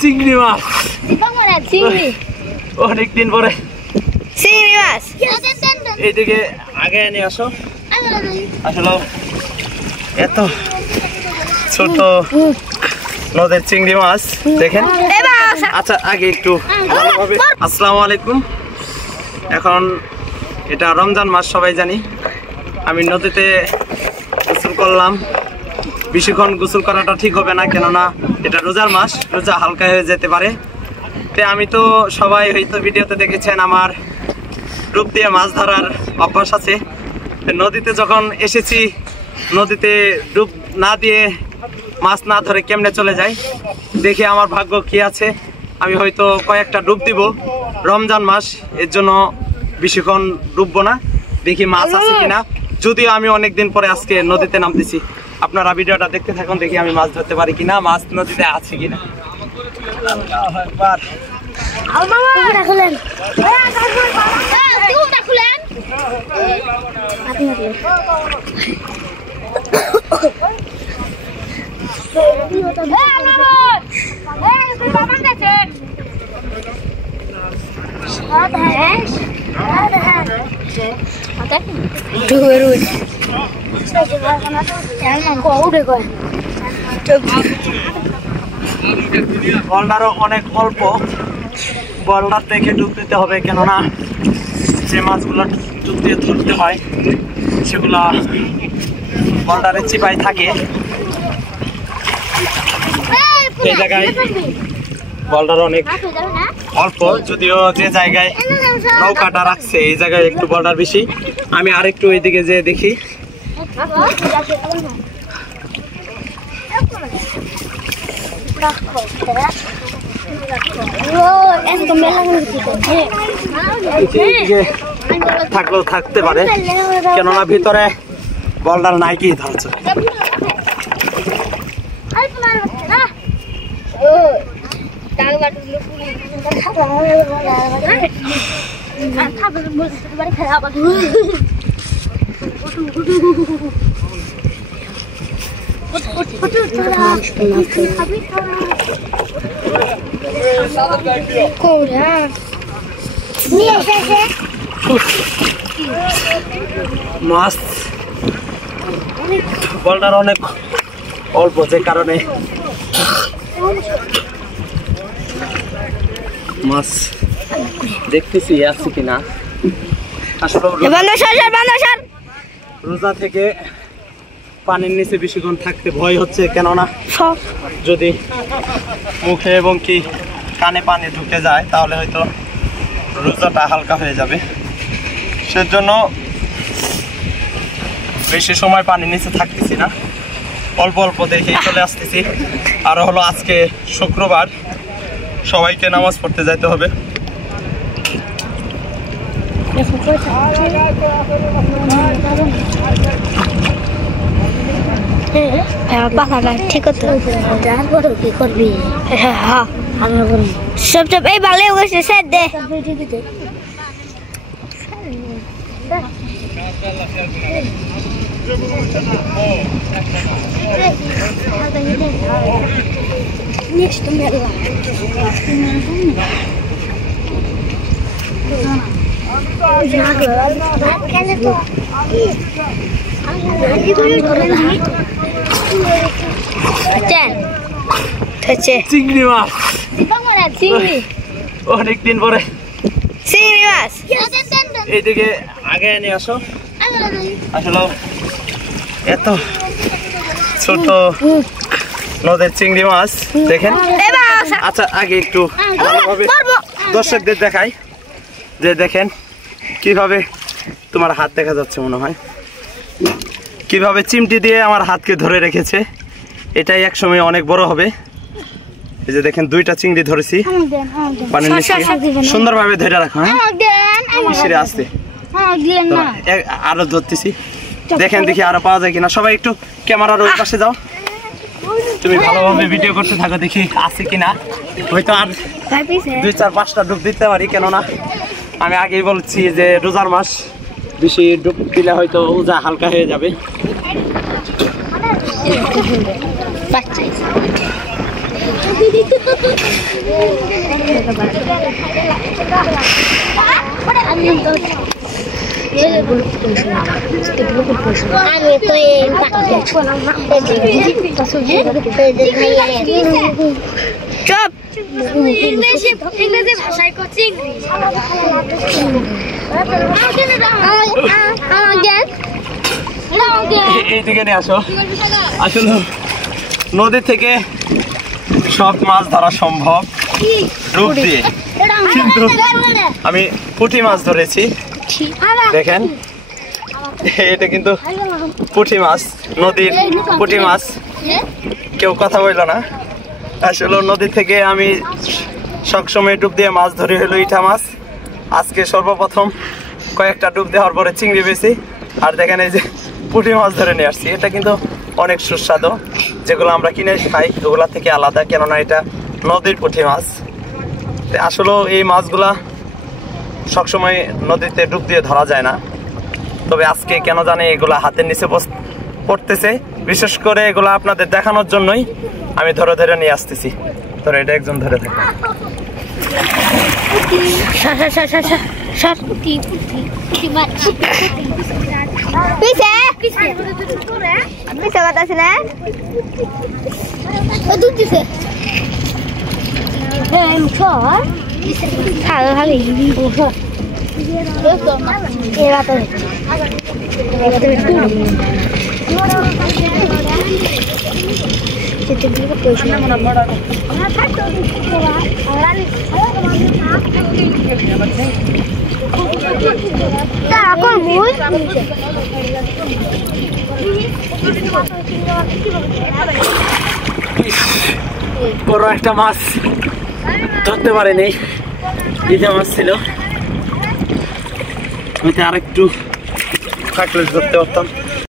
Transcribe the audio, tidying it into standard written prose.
চিংড়ি মাছ অনেকদিন পরে চিংড়ি মাছ এইদিকে আগে এনে আসো। আসলে এত ছোট নদীর চিংড়ি মাছ দেখেন। আচ্ছা আগে একটু ভালোভাবে আসসালামু আলাইকুম। এখন এটা রমজান মাস সবাই জানি। আমি নদীতে গোসল করলাম। বেশিক্ষণ গোসল করাটা ঠিক হবে না, কেননা এটা রোজার মাস, রোজা হালকা হয়ে যেতে পারে। তো আমি তো সবাই হয়তো ভিডিওতে দেখেছেন আমার ডুব দিয়ে মাছ ধরার অভ্যাস আছে। নদীতে যখন এসেছি, নদীতে ডুব না দিয়ে মাছ না ধরে কেমনে চলে যায়, দেখি আমার ভাগ্য কি আছে। আমি হয়তো কয়েকটা ডুব দিব, রমজান মাস এর জন্য বেশিক্ষণ ডুববো না, দেখি মাছ আছে কিনা। যদিও আমি অনেকদিন পরে আজকে নদীতে নামতেছি, আপনারা ভিডিওটা দেখতে থাকুন, দেখি আমি মাছ ধরতে পারি কিনা, মাছ নদীতে আছে কিনা। বলটারও অনেক অল্প, বলটার দেখে ডুব দিতে হবে, কেননা যে মাছগুলো ডুব দিয়ে ধরতে হয় সেগুলা বলটারের চিপায় থাকে। এই জায়গায় বলটার অনেক অল্প, যদিও যে জায়গায় নৌকাটা রাখছে এই জায়গায় একটু বলটার বেশি। আমি আরেকটু এইদিকে যে দেখি। থাকলেও থাকতে পারে, কেননা ভিতরে বলটার নাই কি ধরছে। মাছ বলটার অনেক অল্প, যে কারণে মাছ দেখতেছি আছে কিনা। আসলে রোজা থেকে পানির নিচে বেশিক্ষণ থাকতে ভয় হচ্ছে, কেননা যদি মুখে এবং কি কানে পানি ঢুকে যায় তাহলে হয়তো রোজাটা হালকা হয়ে যাবে। সেজন্য বেশি সময় পানির নিচে থাকতেছি না, অল্প অল্প দেখে চলে আসতেছি। আর হলো আজকে শুক্রবার, সবাইকে নামাজ পড়তে যাইতে হবে। ঠিক আছে, কি করবি? সব সব এই ভালো হয়েছে স্যার দে। চিংড়ি মাছ অনেকদিন পরে চিংড়ি মাছ এইদিকে আগে এনে আসো। আসলে এত ছোট নদীর চিংড়ি মাছ দেখেন। আচ্ছা আগে একটু ভালোভাবে দর্শকদের দেখাই, যে দেখেন কিভাবে, তোমার হাত দেখা যাচ্ছে মনে হয়, কিভাবে চিমটি দিয়ে আমার হাতকে ধরে রেখেছে। এটাই এক সময় অনেক বড় হবে। এই যে দেখেন দুইটা চিংড়ি ধরেছি, পানির নিচে সুন্দরভাবে ধরে রাখো। হ্যাঁ আসতে আরো ধরতেছি, দেখেন দেখি আরো পাওয়া যায় কিনা। সবাই একটু ক্যামেরার ওই পাশে যাও, তুমি ভালোভাবে ভিডিও করতে থাকো, দেখি আছে কিনা। হয়তো আর 2-4-5টা ডুব দিতে পারি, কেননা আমি আগেই বলছি যে রোজার মাস, বেশি ডুব দিলে হয়তো রোজা হালকা হয়ে যাবে। চুপ ইংলিশে ভাষায় কোচিং এইদিকে নিয়ে আসো। আসলে নদী থেকে সব মাছ ধরা সম্ভব ডুব দিয়ে, কিন্তু আমি পুঁটি মাছ ধরেছি। দেখেন এটা কিন্তু পুঁটি মাছ, নদীর পুঁটি মাছ। কেউ কথা বলল না। আসলে নদী থেকে আমি সবসময় ডুব দিয়ে মাছ ধরে হলো ইটা মাছ। আজকে সর্বপ্রথম কয়েকটা ডুব দেওয়ার পরে চিংড়ি পেয়েছি। আর দেখেন এই যে পুঁটি মাছ ধরে নিয়ে আসছি। এটা কিন্তু অনেক সুস্বাদু, যেগুলো আমরা কিনে খাই ওগুলা থেকে আলাদা, কেননা এটা নদীর পুঁটি মাছ। আসলে এই মাছগুলা সবসময় নদীতে ডুব দিয়ে ধরা যায় না, তবে আজকে কেন জানি এগুলা হাতের নিচে পড়তেছে। বিশেষ করে এগুলা আপনাদের দেখানোর জন্যই আমি ধরে ধরে নিয়ে আসতেছি। তোর এটা একজন ধরে থাকে। বড় একটা মাছ ধরতে পারেনি, ইটা মাছ ছিল। আমি আরেকটু থাকলে ধরতে পারতাম।